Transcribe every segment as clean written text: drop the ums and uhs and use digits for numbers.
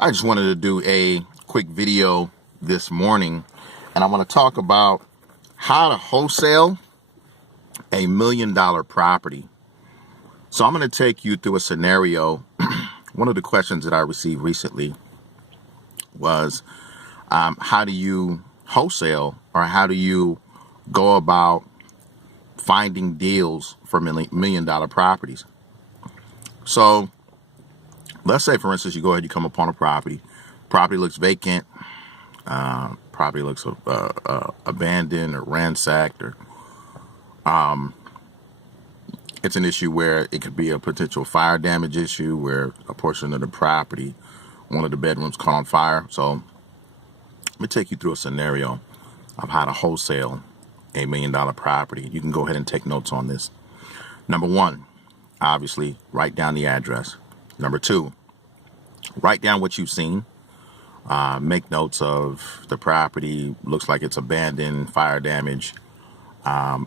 I just wanted to do a quick video this morning, and I want to talk about how to wholesale $1 million property. So I'm going to take you through a scenario. One of the questions that I received recently was, how do you wholesale, or how do you go about finding deals for $1 million properties? So let's say, for instance, you go ahead, you come upon a property looks vacant, property looks abandoned or ransacked, or it's an issue where it could be a potential fire damage issue where a portion of the property, one of the bedrooms, caught on fire. So let me take you through a scenario of how to wholesale $1 million property. You can go ahead and take notes on this. Number one, obviously, write down the address. Number two, write down what you've seen. Make notes of the property. Looks like it's abandoned, fire damage.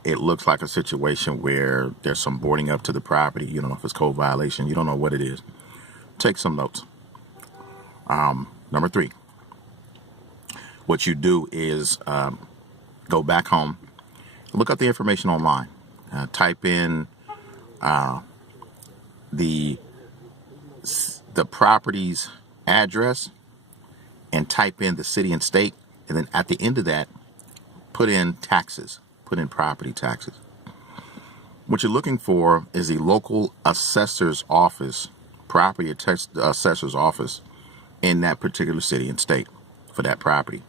It looks like a situation where there's some boarding up to the property. You don't know if it's code violation. You don't know what it is. Take some notes. Number three, what you do is go back home, look up the information online, type in the property's address, and type in the city and state, and then at the end of that, put in taxes, put in property taxes. What you're looking for is a local assessor's office, property assessor's office in that particular city and state for that property.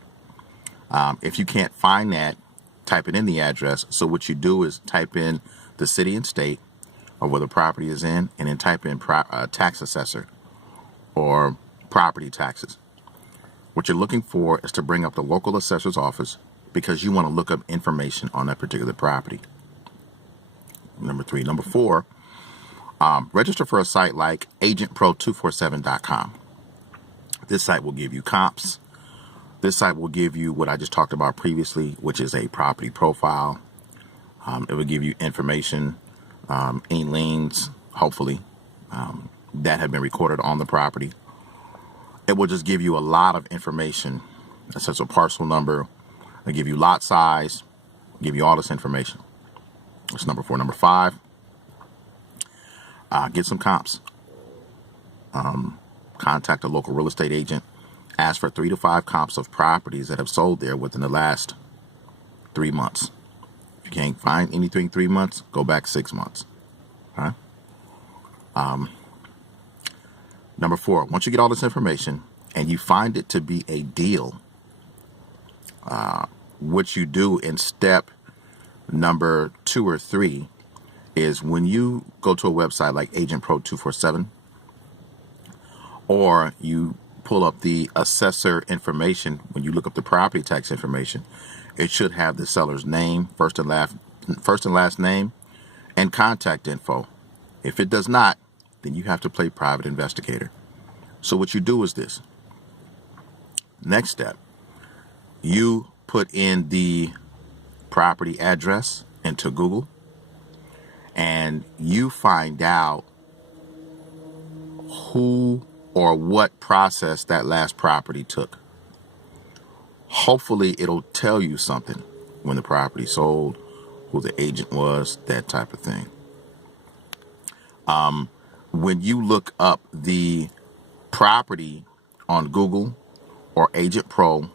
If you can't find that, type it in the address. So what you do is type in the city and state of where the property is in, and then type in tax assessor or property taxes. What you're looking for is to bring up the local assessor's office because you want to look up information on that particular property. Number three. Number four, register for a site like agentpro247.com. This site will give you comps. This site will give you what I just talked about previously, which is a property profile. It will give you information, any liens, hopefully, that have been recorded on the property. It will just give you a lot of information, such as a parcel number. It'll give you lot size, give you all this information. That's number four. Number five, get some comps. Contact a local real estate agent. Ask for 3 to 5 comps of properties that have sold there within the last 3 months. If you can't find anything 3 months, go back 6 months. All right? Number four, once you get all this information and you find it to be a deal, what you do in step number 2 or 3 is when you go to a website like Agent Pro 247, or you pull up the assessor information, when you look up the property tax information, it should have the seller's name, first and last name, and contact info. If it does not, then you have to play private investigator. So what you do is this. Next step, you put in the property address into Google, and you find out who or what process that last property took. Hopefully it'll tell you something when the property sold, who the agent was, that type of thing. When you look up the property on Google or Agent Pro,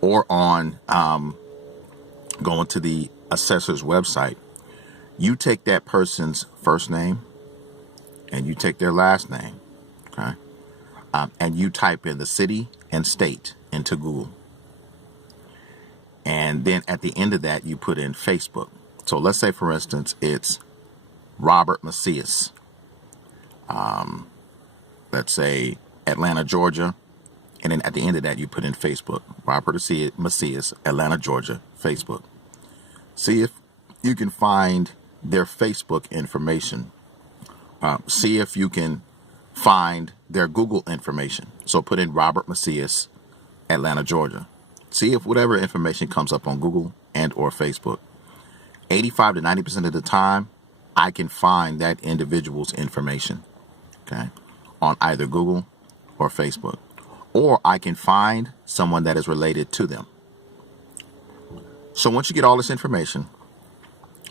or on going to the assessor's website, you take that person's first name and you take their last name, okay? And you type in the city and state into Google. And then at the end of that, you put in Facebook. So let's say, for instance, it's Robert Macias. Let's say Atlanta, Georgia. And then at the end of that, you put in Facebook. Robert Macias, Atlanta, Georgia, Facebook. See if you can find their Facebook information. See if you can find their Google information. So put in Robert Macias, Atlanta, Georgia. See if whatever information comes up on Google and or Facebook. 85 to 90% of the time, I can find that individual's information, okay, on either Google or Facebook. or I can find someone that is related to them. So once you get all this information,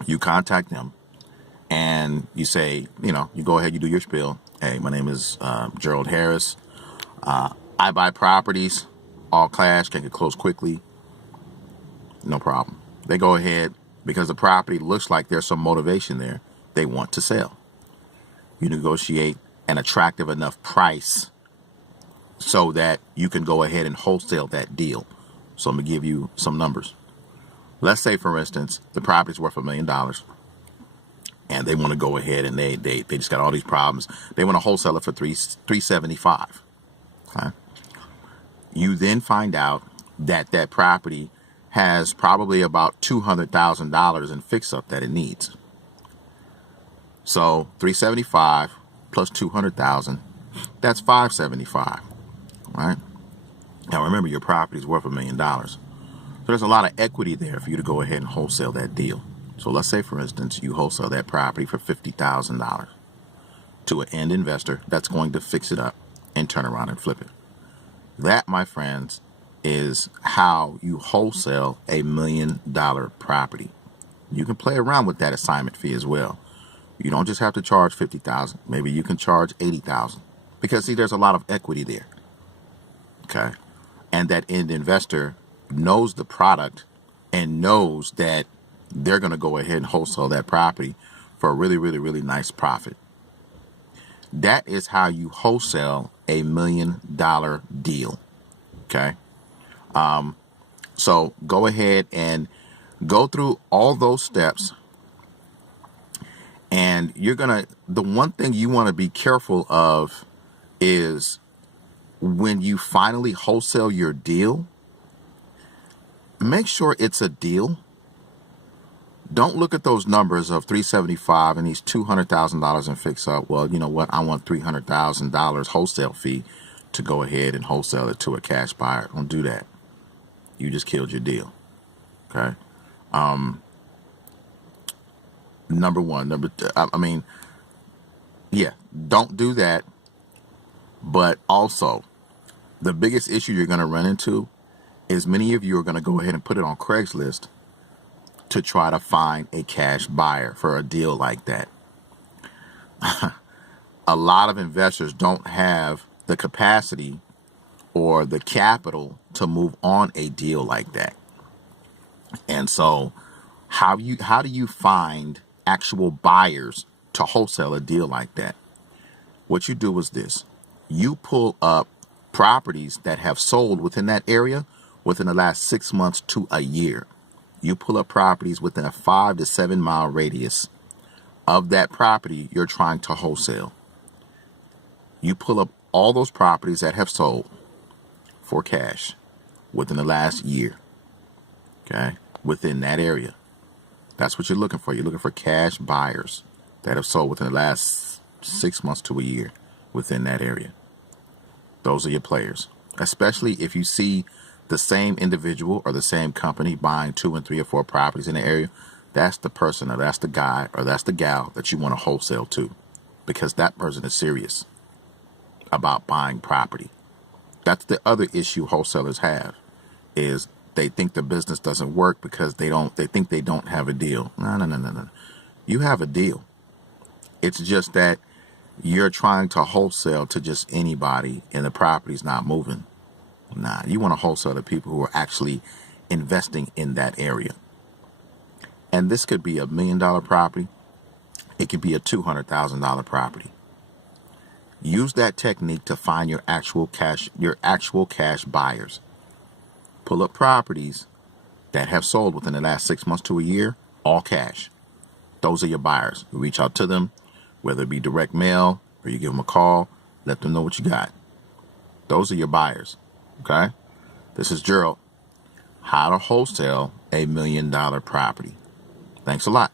you contact them and you say, you go ahead, you do your spiel. Hey, my name is Gerald Harris. I buy properties, all cash, can get closed quickly. No problem. They go ahead because the property looks like there's some motivation there. They want to sell. You negotiate an attractive enough price so that you can go ahead and wholesale that deal. So I'm going to give you some numbers. Let's say, for instance, the property's worth $1 million and they want to go ahead and they just got all these problems. They want to wholesale it for $375. Okay. You then find out that that property has probably about $200,000 in fix-up that it needs. So $375 plus $200,000, that's $575, right? Now remember, your property is worth $1 million. So there's a lot of equity there for you to go ahead and wholesale that deal. So let's say, for instance, you wholesale that property for $50,000 to an end investor that's going to fix it up and turn around and flip it. That, my friends, is how you wholesale $1 million property. You can play around with that assignment fee as well. You don't just have to charge $50,000. Maybe you can charge $80,000 because, see, there's a lot of equity there. Okay. And that end investor knows the product and knows that they're going to go ahead and wholesale that property for a really, really, really nice profit. That is how you wholesale $1 million deal. Okay. So go ahead and go through all those steps. And the one thing you want to be careful of is when you finally wholesale your deal, make sure it's a deal. Don't look at those numbers of $375 and these $200,000 in fix up. Well, you know what? I want $300,000 wholesale fee to go ahead and wholesale it to a cash buyer. Don't do that. You just killed your deal. Okay. Number one. Don't do that. But also, the biggest issue you're going to run into is many of you are going to go ahead and put it on Craigslist to try to find a cash buyer for a deal like that. A lot of investors don't have the capacity or the capital to move on a deal like that. And so how do you find actual buyers to wholesale a deal like that? What you do is this. You pull up properties that have sold within that area within the last 6 months to a year. You pull up properties within a 5 to 7 mile radius of that property you're trying to wholesale. You pull up all those properties that have sold for cash within the last year. Okay, within that area. That's what you're looking for. You're looking for cash buyers that have sold within the last 6 months to a year within that area. Those are your players, especially if you see the same individual or the same company buying 2 and 3 or 4 properties in the area. That's the person or that's the guy or that's the gal that you want to wholesale to, because that person is serious about buying property. That's the other issue wholesalers have, is they think the business doesn't work because they think they don't have a deal. No. You have a deal. It's just that you're trying to wholesale to just anybody and the property's not moving. Nah, you want to wholesale to people who are actually investing in that area. And this could be $1 million property. It could be a $200,000 property. Use that technique to find your actual cash buyers. Pull up properties that have sold within the last 6 months to a year, all cash. Those are your buyers. You reach out to them, whether it be direct mail or you give them a call, let them know what you got. Those are your buyers. Okay? This is Gerald. How to wholesale $1 million property. Thanks a lot.